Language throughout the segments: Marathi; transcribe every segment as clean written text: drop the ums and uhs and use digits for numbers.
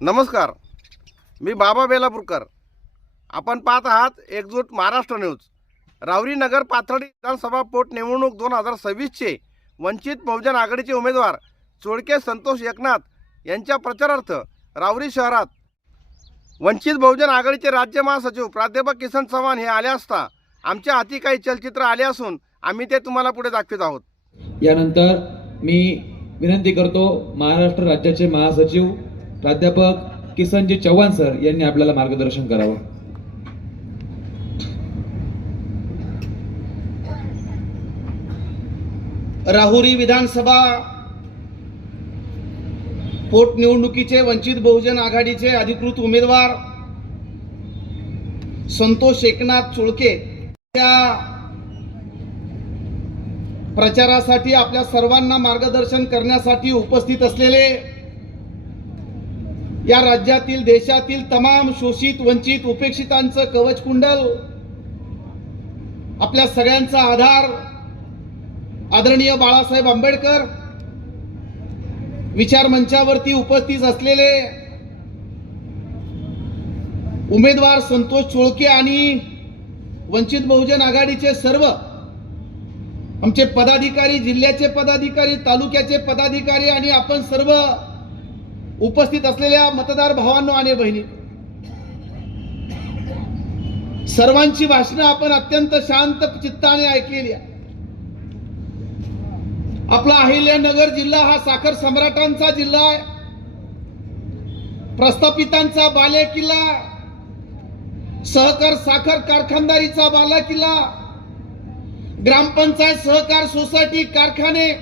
नमस्कार, मी बाबा बेलापूरकर. आपण पाहत आहात एकजूट महाराष्ट्र न्यूज. राहुरी नगर पाथर्डी विधानसभा पोटनिवडणूक 2026चे वंचित बहुजन आघाडीचे उमेदवार चोळके संतोष एकनाथ यांच्या प्रचारार्थ राहुरी शहरात वंचित बहुजन आघाडीचे राज्य महासचिव प्राध्यापक किसन चव्हाण हे आले असता आमच्या हाती काही चलचित्र आले असून आम्ही ते तुम्हाला पुढे दाखवित आहोत. यानंतर मी विनंती करतो महाराष्ट्र राज्याचे महासचिव प्राध्यापक किसनजी चव्हाण सर यांनी आपल्याला मार्गदर्शन करावं. राहुरी विधानसभा पोटनिवडणुकीचे वंचित बहुजन आघाडीचे अधिकृत उमेदवार संतोष एकनाथ चोळके या प्रचारासाठी आपल्या सर्वांना मार्गदर्शन करण्यासाठी उपस्थित असलेले या राज्यातील देशातील तमाम शोषित वंचित उपेक्षितांचं कवचकुंडल आपल्या सगळ्यांचा आधार आदरणीय बाळासाहेब आंबेडकर विचार मंचावरती उपस्थित असलेले उमेदवार संतोष चोळके आणि वंचित बहुजन आघाडीचे सर्व आमचे पदाधिकारी, जिल्ह्याचे पदाधिकारी, तालुक्याचे पदाधिकारी आणि आपण सर्व उपस्थित असलेल्या मतदार भावांनो आणि बहिणी, सर्वांची भाषणं आपण अत्यंत शांत चित्ताने ऐकलेली आहे. आपला अहिल्यानगर जिल्हा हा साखर सम्राटांचा जिल्हा आहे, प्रस्थापितांचा बालेकिल्ला, सहकार साखर कारखानदारीचा बालेकिल्ला, ग्रामपंचायत, सहकार सोसायटी, कारखाने,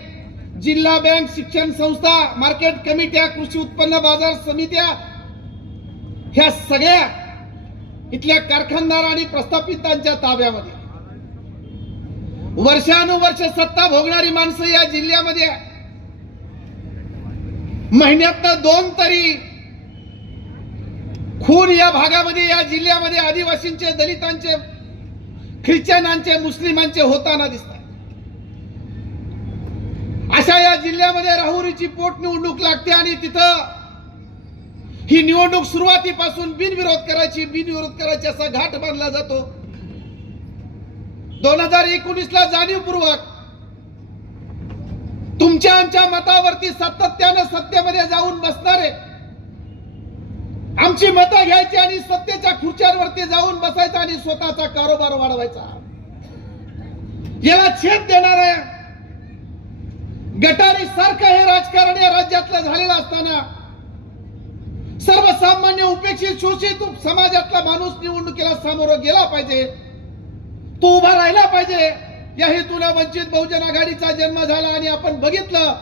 जिल्हा बँक, शिक्षण संस्था, मार्केट कमिट्या, कृषी उत्पन्न बाजार समित्या, ह्या सगळ्या इथल्या कारखानदार आणि प्रस्थापितांच्या ताब्यामध्ये वर्षानुवर्ष सत्ता भोगणारी माणसं या जिल्ह्यामध्ये, महिन्यात 2 तरी खून या भागामध्ये, या जिल्ह्यामध्ये आदिवासींचे, दलितांचे, ख्रिश्चनांचे, मुस्लिमांचे होताना दिसतात. अशा या जिल्ह्यामध्ये राहुरीची पोटनिवडणूक लागते आणि तिथं ही निवडणूक सुरुवातीपासून बिनविरोध करायची असा घाट बांधला जातो. 2019ला जाणीवपूर्वक तुमच्या आमच्या मतावरती सातत्याने सत्तेमध्ये जाऊन बसणारे, आमची मतं घ्यायची आणि सत्तेच्या खुर्च्यांवरती जाऊन बसायचा आणि स्वतःचा कारोबार वाढवायचा, याला छेद देणारे गटारी सारखं हे राजकारण या राज्यातलं झालेलं असताना सर्वसामान्य उपेक्षित शोषित समाजातला माणूस निवडणुकीला सामोरं गेला पाहिजे, तो उभा राहिला पाहिजे, या हेतूने वंचित बहुजन आघाडीचा जन्म झाला. आणि आपण बघितलं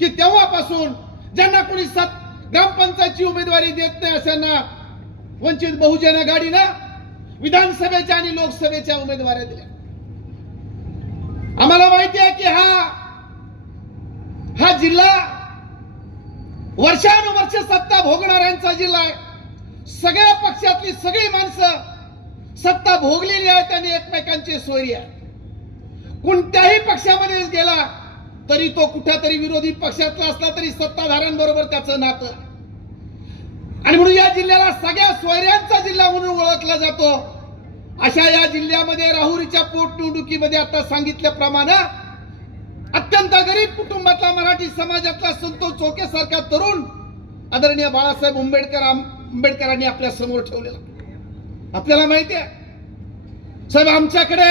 की तेव्हापासून ज्यांना कोणी ग्रामपंचायतची उमेदवारी देत नाही अशांना वंचित बहुजन आघाडीनं विधानसभेच्या आणि लोकसभेच्या उमेदवाऱ्या दिल्या. आम्हाला माहिती आहे की हा जिल्हा वर्षानुवर्ष सत्ता भोगणाऱ्यांचा जिल्हा आहे. सगळ्या पक्षातली सगळी माणसं सत्ता भोगलेली आहे, त्यांनी एकमेकांची सोयरी आहे. कोणत्याही पक्षामध्ये गेला तरी तो कुठेतरी विरोधी पक्षातला असला तरी सत्ताधाऱ्यांबरोबर त्याचं नातं, आणि म्हणून या जिल्ह्याला सगळ्या सोयऱ्यांचा जिल्हा म्हणून ओळखला जातो. अशा या जिल्ह्यामध्ये राहुरीच्या पोटनिवडणुकीमध्ये आता सांगितल्याप्रमाणे अत्यंत गरीब कुटुंबातला मराठी समाजातला संतोष चोळके सारखा तरुण आदरणीय बाळासाहेब आंबेडकरांनी आपल्या समोर ठेवलेला. आपल्याला माहिती आहे साहेब, आमच्याकडे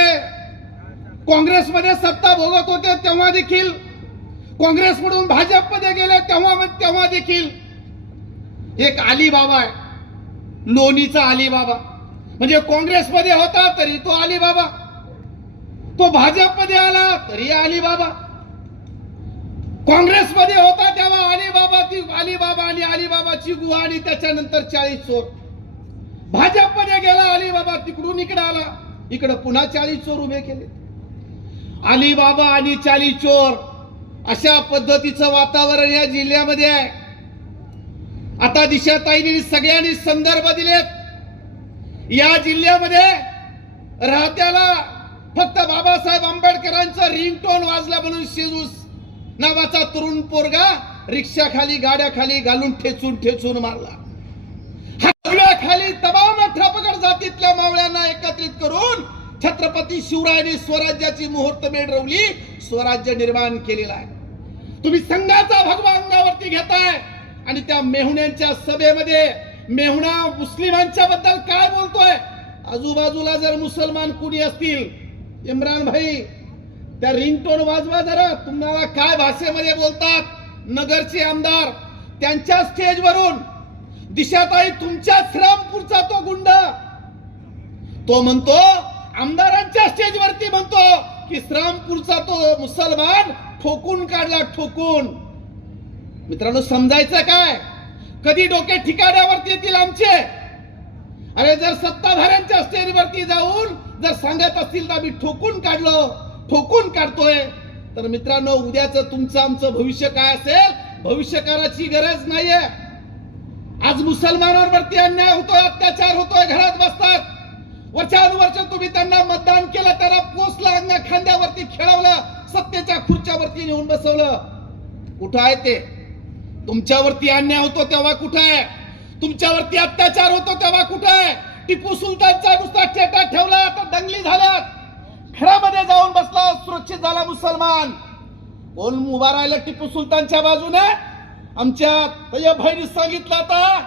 काँग्रेसमध्ये सत्ता भोगत होते तेव्हा देखील, काँग्रेसमधून भाजपमध्ये गेले तेव्हा देखील एक अलीबाबा आहे, लोणीचा अलीबाबा. म्हणजे काँग्रेसमध्ये होता तरी तो अलीबाबा, तो भाजपमध्ये आला तरी अलीबाबा. काँग्रेसमध्ये होता तेव्हा अलीबाबा आणि अलीबाबाची गुहा आणि त्याच्यानंतर 40 चोर. भाजपमध्ये गेला अलीबाबा, तिकडून इकडे आला, इकडे पुन्हा 40 चोर उभे केले. अलीबाबा आणि 40 चोर अशा पद्धतीचं वातावरण या जिल्ह्यामध्ये आहे. आता दिशाताईंनी सगळ्यांनी संदर्भ दिलेत. या जिल्ह्यामध्ये राहत्याला फक्त बाबासाहेब आंबेडकरांचा रिंगटोन वाजला म्हणून शेजूस नावाचा तरुण पोरगा रिक्षा खाली गाड्या खाली घालून ठेचून मारला. नावाखाली तमाम 18 पगड जातीतल्या मावळ्यांना एकत्रित करून छत्रपती शिवरायांनी स्वराज्याची मुहूर्तमेढ रोवली, स्वराज्य निर्माण केलेला आहे. तुम्ही संघाचा भगवा अंगावरती घेताय आणि त्या मेहुण्यांच्या सभेमध्ये मेहुणा मुस्लिमांच्या बद्दल काय बोलतोय. आजूबाजूला जर मुसलमान कुणी असतील, इम्रान भाई त्या रिंगटोन वाजवा जरा. तुम्हाला काय भाषेमध्ये बोलतात नगरचे आमदार, त्यांच्या स्टेजवरून दिशाताई तुमच्याच रामपूरचा तो गुंड, तो म्हणतो आमदारांच्या स्टेजवरती म्हणतो की श्रामपूरचा तो मुसलमान ठोकून काढला, ठोकून. मित्रांनो, समजायचं काय? कधी डोके ठिकाण्यावरती येतील आमचे? अरे जर सत्ताधाऱ्यांच्या स्टेजवरती जाऊन जर सांगत असतील तर आम्ही ठोकून काढलो, ठोकून काढतोय, तर मित्रांनो उद्याचं तुमचं आमचं भविष्य काय असेल? भविष्य करायची गरज नाहीये. आज मुसलमानांवरती अन्याय होतोय, अत्याचार होतोय, घरात बसतात. वर्षानुवर्ष तुम्ही त्यांना मतदान केलं, त्यांना पोचलं, अंगा खांद्यावरती खेळवलं, सत्तेच्या खुर्च्यावरती नेऊन बसवलं. कुठं आहे ते? तुमच्यावरती अन्याय होतो तेव्हा कुठं आहे? तुमच्यावरती अत्याचार होतो तेव्हा कुठं आहे? टिपू सुलतानचा नुसता चेटा ठेवला, आता दंगली झाल्यात. घरामध्ये जाऊन बसला, सुरक्षित झाला मुसलमान. कोण उभा राहिलं टिपू सुलतानच्या बाजूने? आमच्या तय्यब भाईंनी सांगितलं आता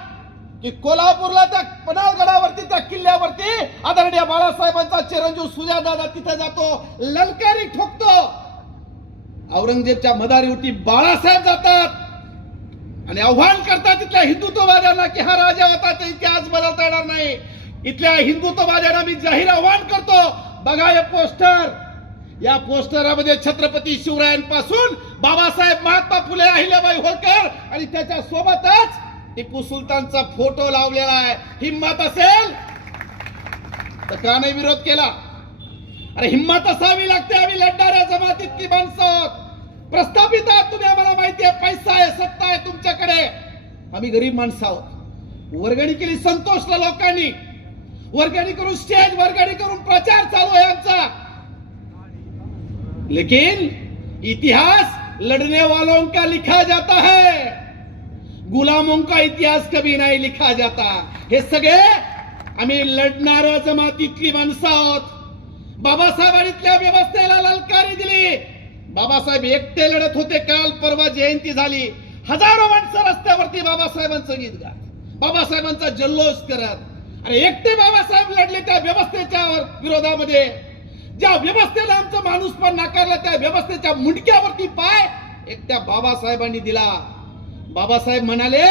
की कोल्हापूरला त्या पन्हाळगडावरती त्या किल्ल्यावरती आदरणीय बाळासाहेबांचा चिरंजीव सुजादादा तिथे जातो, ललकारी ठोकतो. औरंगजेबच्या मदारीवरती बाळासाहेब जातात आणि आव्हान करतात तिथल्या हिंदुत्ववाद्यांना की हा राजा होता, ते इतिहास बदलता येणार नाही. इथल्या हिंदुत्ववाद्यांना मी जाहीर आव्हान करतो, बघा हे पोस्टर. या पोस्टरमध्ये छत्रपती शिवरायांपासून बाबासाहेब, महात्मा फुले, अहिल्याबाई होळकर आणि त्याच्या सोबतच टिपू सुलतानचा फोटो लावलेला आहे. हिम्मत असेल तर का नाही विरोध केला? अरे हिम्मत असावी लागते. आम्ही लढणाऱ्या जमातीतली माणसं आहोत. प्रस्थापित आहात तुम्ही, आम्हाला माहिती आहे. पैसा आहे, सत्ता आहे तुमच्याकडे. आम्ही गरीब माणसं आहोत. वर्गणी केली संतोषला लोकांनी, वर्गणी करून स्टेज, वर्गणी करून प्रचार चालू आहे आमचा. लेकिन इतिहास लड़ने वालों का लिखा जाता है, गुलामों का इतिहास कभी नहीं लिखा जाता. हे सगळे आम्ही लढणाऱ्या जमातीतली माणसं आहोत. बाबासाहेबांनी इथल्या व्यवस्थेला ललकारी दिली. बाबासाहेब एकटे लढत होते. काल परवा जयंती झाली, हजारो माणसं रस्त्यावरती बाबासाहेबांचं गीत गात, बाबासाहेबांचा जल्लोष करत. अरे एकटे बाबासाहेब लढले त्या व्यवस्थेच्या विरोधामध्ये. ज्या व्यवस्थेला आमचा माणूस पण नाकारला, त्या व्यवस्थेच्या मुंडक्यावरती पाय एकट्या बाबासाहेबांनी दिला. बाबासाहेब म्हणाले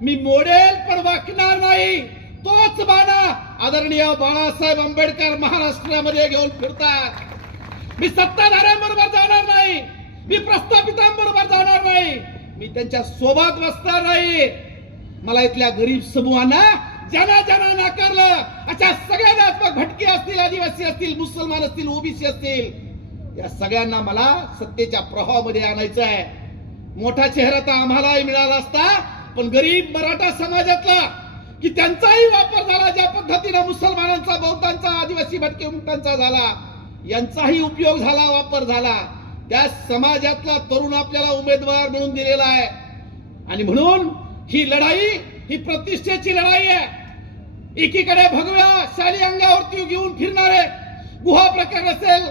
मी मोडेल पण वाकणार नाही. तोच बाणा आदरणीय बाळासाहेब आंबेडकर महाराष्ट्रामध्ये घेऊन फिरतात. मी सत्ताधाऱ्यांबरोबर जाणार नाही, मी प्रस्थापितांबरोबर जाणार नाही, मी त्यांच्या सोबत बसणार नाही. मला इथल्या गरीब समूहांना ज्यांना ज्यांना नाकारलं, अशा सगळ्यांना, भटके असतील, आदिवासी असतील, मुसलमान असतील, ओबीसी असतील, या सगळ्यांना मला सत्तेच्या प्रवाहामध्ये आणायचं आहे. मोठा चेहरा तर आम्हालाही मिळाला असता, पण गरीब मराठा समाजातला की त्यांचाही वापर झाला, ज्या पद्धतीने मुसलमानांचा, बौद्धांचा, आदिवासी भटके मुक्तांचा झाला, यांचाही उपयोग झाला, वापर झाला. त्या समाजातला तरुण आपल्याला उमेदवार म्हणून दिलेला आहे. आणि म्हणून ही लढाई ही प्रतिष्ठेची लढाई आहे. एकीकडे भगव्या शाली अंगावरती घेऊन फिरणारे गुहा प्रकरण असेल,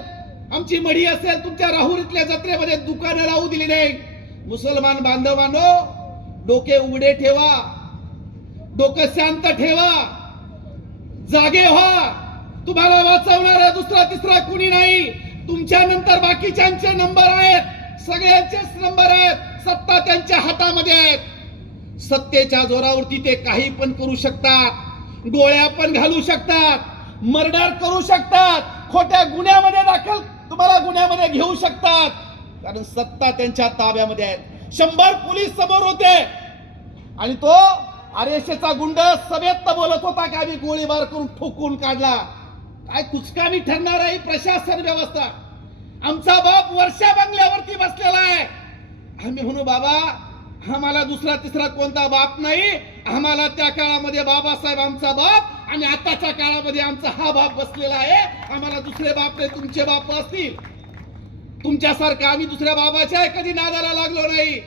आमची मढी असेल, तुमच्या राहुल इथल्या जत्रेमध्ये दुकानं राहू दिली नाही. मुसलमान बांधवांनो, डोके उघडे ठेवा, डोकं शांत ठेवा, जागे व्हा. तुम्हाला वाचवणारा दुसरा तिसरा कुणी नाही. तुमच्या नंतर बाकीच्यांचे नंबर आहेत, सगळ्यांचेच नंबर आहेत. सत्ता त्यांच्या हातामध्ये आहेत. सत्तेच्या जोरावरती ते काही पण करू शकतात, डोळ्या पण घालू शकतात, मर्डर करू शकतात, खोट्या गुन्ह्यामध्ये दाखल तुम्हाला गुन्ह्यामध्ये घेऊ शकतात, कारण सत्ता त्यांच्या ताब्यामध्ये आहे. 100 पोलीस समोर होते आणि तो आरएसएसचा गुंड सभेत बोलत होता की आम्ही गोळीबार करून ठोकून काढला. काय कुचकामी ठरणार आहे प्रशासन व्यवस्था? आमचा बाप वर्षा बंगल्यावरती बसलेला आहे. आम्ही म्हणू बाबा आम्हाला दुसरा तिसरा कोणता बाप नाही, आम्हाला त्या काळामध्ये बाबासाहेब आमचा बाप आणि आताच्या काळामध्ये आमचा हा बाप बसलेला आहे. आम्हाला दुसरे बाप नाही, तुमचे बाप असतील. तुमच्यासारखं आम्ही दुसऱ्या बाबाच्या कधी नादाला लागलो नाही.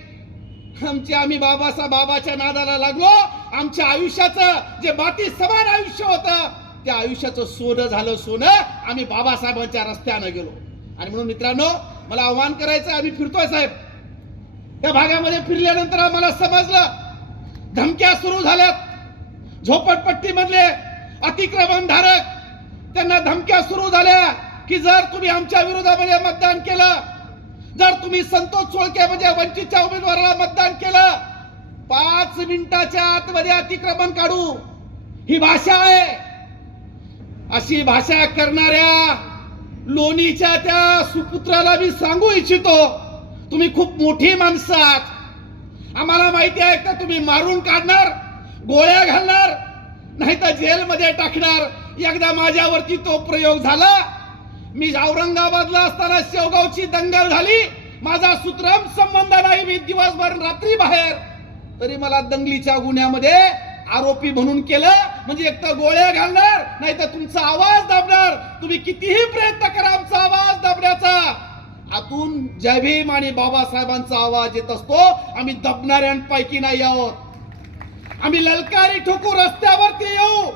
आम्ही बाबाच्या नादाला लागलो आमच्या आयुष्याचं जे माती समान आयुष्य होतं त्या आयुष्याचं सोनं झालं सोनं. आम्ही बाबासाहेबांच्या रस्त्यानं गेलो. आणि म्हणून मित्रांनो, मला आव्हान करायचं, आम्ही फिरतोय साहेब, त्या भागामध्ये फिरल्यानंतर आम्हाला समजलं धमक्या सुरू झाल्यात. झोपडपट्टी मधले अतिक्रमण धारक, त्यांना धमक्या सुरू झाल्या की जर तुम्ही आमच्या विरोधामध्ये मतदान केलं, जर तुम्ही संतोष सोळके म्हणजे वंचितच्या उमेदवाराला मतदान केलं, 5 मिनिटाच्या आतमध्ये अतिक्रमण काढू. ही भाषा आहे. अशी भाषा करणाऱ्या लोणीच्या त्या सुपुत्राला मी सांगू इच्छितो, तुम्ही खूप मोठी माणसं आहात. आम्हाला माहिती आहे का तुम्ही मारून काढणार, गोळ्या घालणार, नाही तर जेलमध्ये टाकणार. एकदा माझ्यावरती तो प्रयोग झाला. मी औरंगाबादला असताना शेवगावची दंगल झाली. माझा सुत्रम संबंध नाही, मी दिवसभर रात्री बाहेर, तरी मला दंगलीच्या गुन्ह्यामध्ये आरोपी म्हणून केलं. म्हणजे एक तर गोळ्या घालणार, नाही तर तुमचा आवाज दाबणार. तुम्ही कितीही प्रयत्न करा आमचा आवाज दाबण्याचा, आतून जय भीम आणि बाबासाहेबांचा आवाज येत असतो. आम्ही दबणाऱ्यांपैकी नाही आहोत. आम्ही ललकारी ठोकू, रस्त्यावरती येऊ.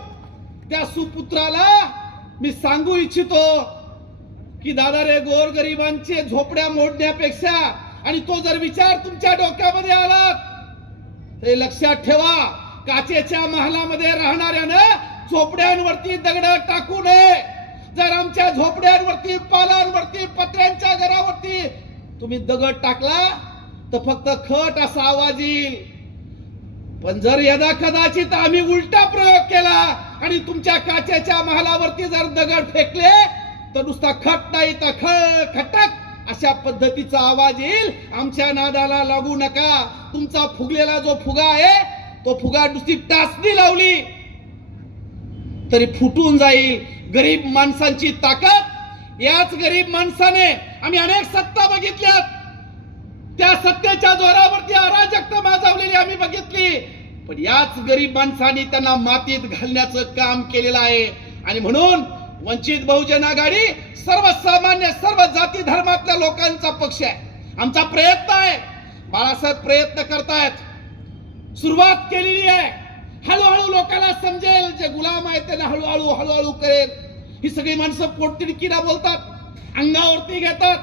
त्या सुपुत्राला मी सांगू इच्छितो की दादा रे, गोरगरिबांचे झोपड्या मोडण्यापेक्षा, आणि तो जर विचार तुमच्या डोक्यामध्ये आला हे लक्षात ठेवा, काचेच्या महालामध्ये राहणाऱ्यानं झोपड्यांवरती दगड टाकू नये. जर आमच्या झोपड्यांवरती, पालांवरती, पत्र्यांच्या घरावरती तुम्ही दगड टाकला तर फक्त खट असा आवाज येईल. पण जर यदा कदाचित आम्ही उलटा प्रयोग केला आणि तुमच्या काचेच्या महालावरती जर दगड फेकले तर नुसता खट नाही तर खटक अशा पद्धतीचा आवाज येईल. आमच्या नादाला लागू नका. तुमचा फुगलेला जो फुगा आहे तो फुगा नुसती टाचणी लावली तरी फुटून जाईल. गरीब माणसांची ताकद, याच गरीब माणसाने आम्ही अनेक सत्ता बघितल्यात, त्या सत्तेच्या जोरावरती अराजकता माजवलेली आम्ही बघितली, पण याच गरीब माणसांनी त्यांना मातीत घालण्याचं काम केलेलं आहे. आणि म्हणून वंचित बहुजन आघाडी सर्वसामान्य, सर्व जाती धर्मातल्या लोकांचा पक्ष आहे. आमचा प्रयत्न आहे. बाळासाहेब प्रयत्न करतायत, सुरुवात केलेली आहे. हळूहळू लोकांना समजेल, जे गुलाम आहेत त्यांना हळूहळू हळूहळू करेल. ही सगळी माणसं पोटतिडकीला बोलतात, अंगावरती घेतात.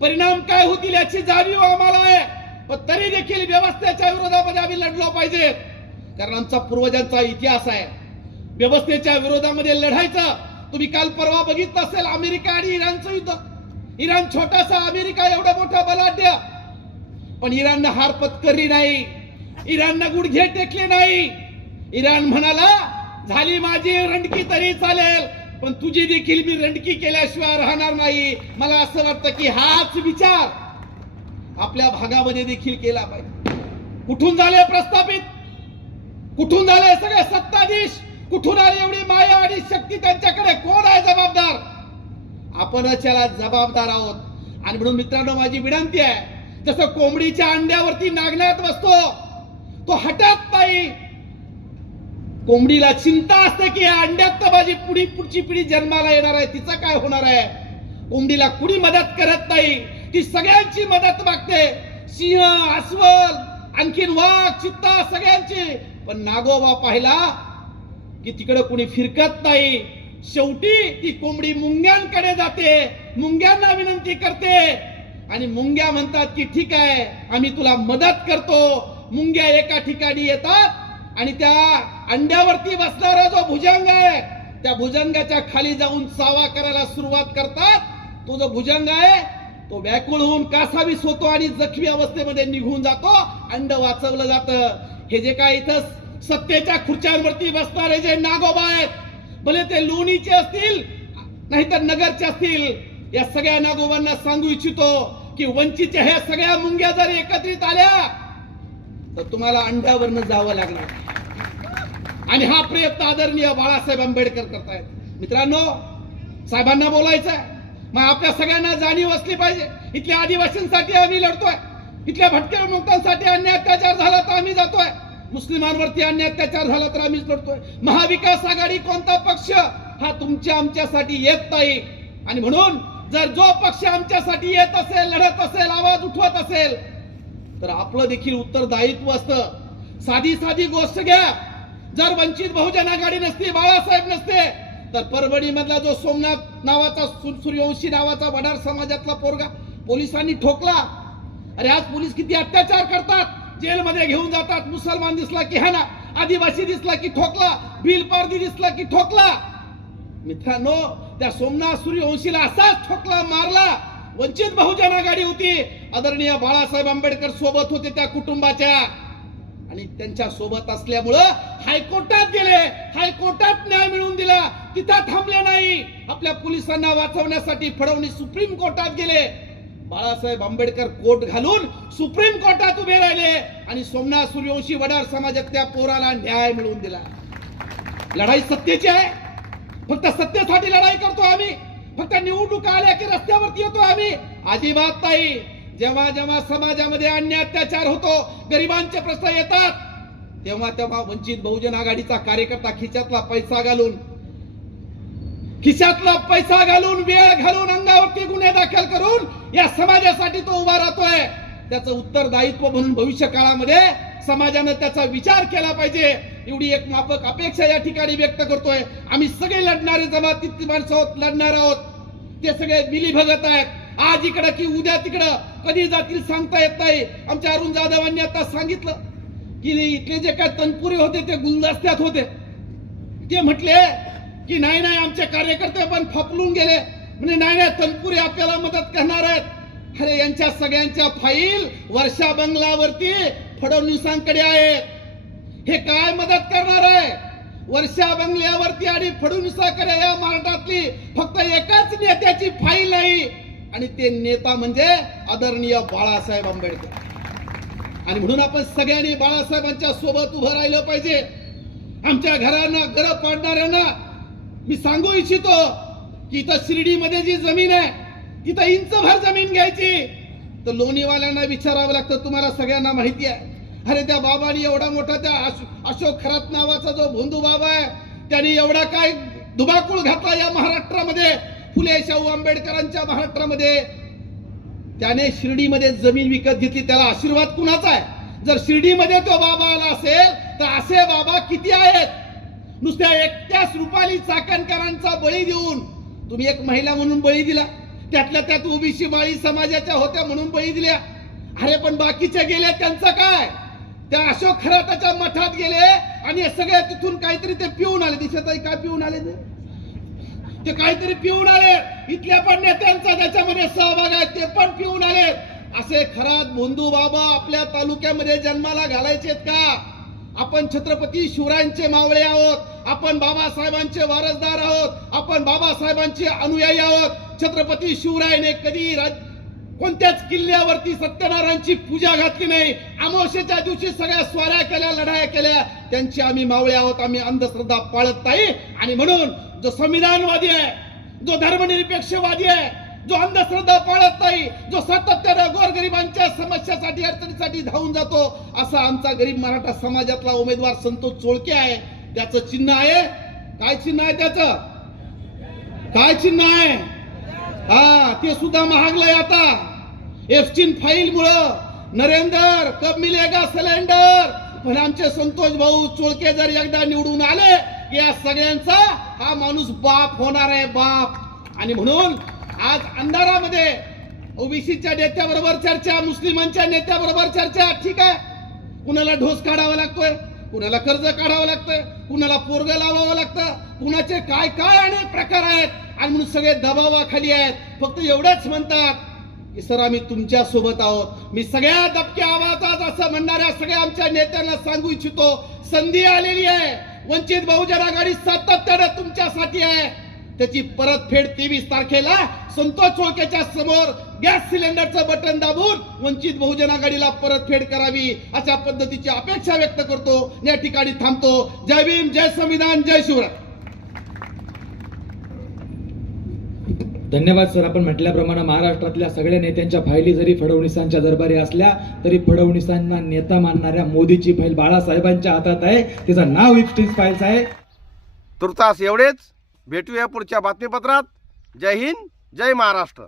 परिणाम काय होतील याची जाणीव आम्हाला आहे. पण तरी देखील व्यवस्थेच्या विरोधामध्ये आम्ही लढलो पाहिजे, कारण आमचा पूर्वजांचा इतिहास आहे व्यवस्थेच्या विरोधामध्ये लढायचा. तुम्ही काल परवा बघितलं असेल अमेरिका आणि इराणचं युद्ध. इराण छोटासा, अमेरिका एवढा मोठा बलाढ्य, पण इराणनं हार पत्करली नाही. इराणनं गुडघे टेकले नाही. इराण म्हणाला झाली माझी रंडकी तरी चालेल, पण तुझी देखील मी रंडकी केल्याशिवाय राहणार नाही. मला असं वाटतं की हाच विचार आपल्या भागामध्ये देखील केला पाहिजे. कुठून झाले प्रस्थापित, कुठून झाले सगळे सत्ताधीश, कुठून आली एवढी माया आणि शक्ती त्यांच्याकडे? कोण आहे जबाबदार? आपणच याला जबाबदार आहोत. आणि म्हणून मित्रांनो, माझी विनंती आहे, जसं कोंबडीच्या अंड्यावरती नागनाथ बसतो, तो हटत नाही. कोंबडीला चिंता असते की या अंड्यात तर माझी पुढची पिढी जन्माला येणार आहे, तिचं काय होणार आहे. कोंबडीला कुणी मदत करत नाही, ती सगळ्यांची मदत मागते. सिंह, अस्वल, आणखीन वाघ, चित्ता, सगळ्यांची. पण नागोबा पाहिला की तिकडे कुणी फिरकत नाही. शेवटी ती कोंबडी मुंग्यांकडे जाते, मुंग्यांना विनंती करते, आणि मुंग्या म्हणतात की ठीक आहे, आम्ही तुला मदत करतो. मुंग्या एका ठिकाणी येतात आणि त्या अंड्यावरती बसणारा जो भुजंग आहे त्या भुजंगाच्या खाली जाऊन चावा करायला सुरुवात करतात. तो जो भुजंग आहे तो व्याकुळ होऊन कासावीस होतो आणि जखमी अवस्थेमध्ये निघून जातो. अंड वाचवलं जातं. हे जे काय इथं सत्तेच्या खुर्च्यांवरती बसणारे जे नागोबा आहेत, भले ते लोणीचे असतील नाहीतर नगरचे असतील, या सगळ्या नागोबांना सांगू इच्छितो की वंचितच्या ह्या सगळ्या मुंग्या जर एकत्रित आल्या तर तुम्हाला अंड्यावरनं जावं लागणार. आणि हा प्रयत्न आदरणीय बाळासाहेब आंबेडकर करतायत. मित्रांनो, साहेबांना बोलायचंय, मग आपल्या सगळ्यांना जाणीव असली पाहिजे. इथल्या आदिवासींसाठी आम्ही लढतोय, इथल्या भटक्या मुक्तांसाठी अन्याय अत्याचार झाला तर आम्ही जातोय, मुस्लिमांवरती अन्याय अत्याचार झाला तर आम्हीच लढतोय. महाविकास आघाडी कोणता पक्ष हा तुमच्या आमच्यासाठी येत नाही. आणि म्हणून जर जो पक्ष आमच्यासाठी येत असेल, लढत असेल, आवाज उठवत असेल, तर आपलं देखील उत्तरदायित्व असतं. साधी साधी गोष्ट घ्या, जर वंचित बहुजन आघाडी नसती, बाळासाहेब नसते, तर परभणी मधला जो सोमनाथ नावाचा सूर्यवंशी नावाचा वडार समाजातला पोरगा पोलिसांनी ठोकला. अरे आज पोलीस किती अत्याचार करतात, जेलमध्ये घेऊन जातात. मुसलमान दिसला की हाना, आदिवासी दिसला की ठोकला, बिल पारधी दिसला की ठोकला. मित्रांनो, त्या सोमनाथ सूर्यवंशीला असाच ठोकला, मारला. वंचित बहुजन आघाडी होती, आदरणीय बाळासाहेब आंबेडकर सोबत होते त्या कुटुंबाच्या, आणि त्यांच्या सोबत असल्यामुळं हायकोर्टात गेले, हायकोर्टात न्याय मिळवून दिला. तिथं थांबले नाही, आपल्या पोलिसांना वाचवण्यासाठी फडणवीस सुप्रीम कोर्टात गेले. बाळासाहेब आंबेडकर कोट घालून सुप्रीम कोर्टात उभे राहिले आणि सोमनाथ सूर्यवंशी वडार समाजातल्या पोराला न्याय मिळवून दिला. लढाई सत्तेची आहे, फक्त सत्तेसाठी लढाई करतो आम्ही, फक्त निवडणुका आल्या की रस्त्यावरती येतो आम्ही? अजिबात नाही. जेव्हा जेव्हा समाजामध्ये अन्याय अत्याचार होतो, गरिबांचे प्रश्न येतात, तेव्हा तेव्हा वंचित बहुजन आघाडीचा कार्यकर्ता खिशातला पैसा घालून वेळ घालून अंगावरती गुन्हे दाखल करून या समाजासाठी तो उभा राहतोय. त्याचं उत्तरदायित्व म्हणून भविष्य काळामध्ये समाजानं त्याचा विचार केला पाहिजे, एवढी एक माफक अपेक्षा या ठिकाणी व्यक्त करतोय. आम्ही सगळे लढणारे जमातीतली माणसं आहोत, लढणार आहोत. ते सगळे मिलीभगत आहेत. आज इकडं की उद्या तिकडं, कधी जातील सांगता येत नाही. आमच्या अरुण जाधवांनी आता सांगितलं की इथले जे काय तनपुरे होते ते गुलदस्त्यात होते. ते म्हटले की नाही नाही, आमचे कार्यकर्ते पण फपलून गेले. म्हणजे नाही तनपुरे आपल्याला मदत करणार आहेत. अरे यांच्या सगळ्यांच्या फाईल वर्षा बंगलावरती फडणवीसांकडे आहेत. हे काय मदत करणार आहे? वर्षा बंगल्यावरती आणि फडणवीसाकडे या महाराष्ट्रातली फक्त एकाच नेत्याची फाईल नाही, आणि ते नेता म्हणजे आदरणीय बाळासाहेब आंबेडकर. आणि म्हणून आपण सगळ्यांनी बाळासाहेबांच्या सोबत उभं राहिलं पाहिजे. आमच्या घरांना, घर पाडणाऱ्यांना मी सांगू इच्छितो की इथं शिर्डीमध्ये जी जमीन आहे, तिथं इंचभर जमीन घ्यायची तर लोणीवाल्यांना विचारावं लागतं. तुम्हाला सगळ्यांना माहिती आहे. अरे त्या बाबांनी एवढा मोठा, त्या अशोक खरात नावाचा जो भोंदू बाबा आहे, त्यांनी एवढा काय धुमाकूळ घातला या महाराष्ट्रामध्ये, फुले शाहू आंबेडकरांच्या महाराष्ट्रामध्ये. त्याने शिर्डीमध्ये जमीन विकत घेतली. त्याला आशीर्वाद कुणाचा आहे? जर शिर्डीमध्ये तो बाबा आला असेल तर असे बाबा किती आहेत? नुसत्या एकट्याच रुपाली चाकणकरांचा बळी देऊन तुम्ही एक महिला म्हणून बळी दिला, त्यातल्या त्यात ओबीसी माळी समाजाच्या होत्या म्हणून बळी दिल्या. अरे पण बाकीचे गेले, त्यांचं काय? त्या अशोक खराताच्या मठात गेले आणि सगळे तिथून काहीतरी ते पिऊन आले. दिसत काय पिऊन आले? ते काहीतरी पिऊन आले. इथल्या पण नेत्यांचा त्याच्यामध्ये सहभाग आहे, ते पण पिऊन आले. असे खरात भोंदू बाबा आपल्या तालुक्यामध्ये जन्माला घालायचेत का? आपण छत्रपती शिवरायांचे मावळे आहोत, आपण बाबासाहेबांचे वारसदार आहोत, आपण बाबासाहेबांचे अनुयायी आहोत. छत्रपती शिवरायाने कधी कोणत्याच किल्ल्यावरती सत्यनारायणची पूजा घातली नाही. अमावस्येच्या दिवशी सगळ्या स्वाऱ्या केल्या, लढाया केल्या. त्यांची आम्ही मावळे आहोत. आम्ही अंधश्रद्धा पाळत नाही. आणि म्हणून जो संविधानवादी आहे, जो धर्मनिरपेक्षवादी आहे, जो अंधश्रद्धा पाळत नाही, जो सातत्यानं गोरगरिबांच्या समस्यासाठी, अडचणीसाठी धावून जातो, असा आमचा गरीब मराठा समाजातला उमेदवार संतोष चोळके आहे. त्याचं चिन्ह आहे. काय चिन्ह आहे त्याचं? काय चिन्ह आहे? हा, ते सुद्धा महागलंय आता. एफचिन फाईल मुळे. नरेंद्र कब मिलेगा सिलेंडर. पण आमचे संतोष भाऊ चोळके जर एकदा निवडून आले की या सगळ्यांचा हा माणूस बाप होणार आहे, बाप. आणि म्हणून आज अंधारामध्ये ओबीसीच्या नेत्याबरोबर चर्चा, मुस्लिमांच्या नेत्याबरोबर चर्चा. ठीक आहे, कुणाला ढोस काढावा लागतोय, कुणाला कर्ज काढावं लागतंय, कुणाला पोरग लावावं लागतं, कुणाचे काय काय अनेक प्रकार आहेत. आणि म्हणून सगळे दबावाखाली आहेत. फक्त एवढंच म्हणतात की सर आम्ही तुमच्या सोबत आहोत. मी सगळ्या दबक्या आवाजात असं म्हणणाऱ्या सगळ्या आमच्या नेत्यांना सांगू इच्छितो, संधी आलेली आहे. वंचित बहुजन आघाडी सातत्यानं तुमच्यासाठी आहे. त्याची परतफेड 23 तारखेला संतोष चोळकेच्या समोर गॅस सिलेंडरचं बटन दाबून वंचित बहुजन आघाडीला परतफेड करावी, अशा पद्धतीची अपेक्षा व्यक्त करतो. या ठिकाणी थांबतो. जय भीम, जय संविधान, जय शिवराय. धन्यवाद सर. आपण म्हटल्याप्रमाणे महाराष्ट्रातल्या सगळ्या नेत्यांच्या फायली जरी फडणवीसांच्या दरबारी असल्या तरी फडणवीसांना नेता मानणाऱ्या मोदीची फाईल बाळासाहेबांच्या हातात आहे. तिचं नाव इप्स्टीज फाईल्स आहे. तुर्तास एवढेच. भेटूया पुढच्या बातमीपत्रात. जय हिंद, जय महाराष्ट्र.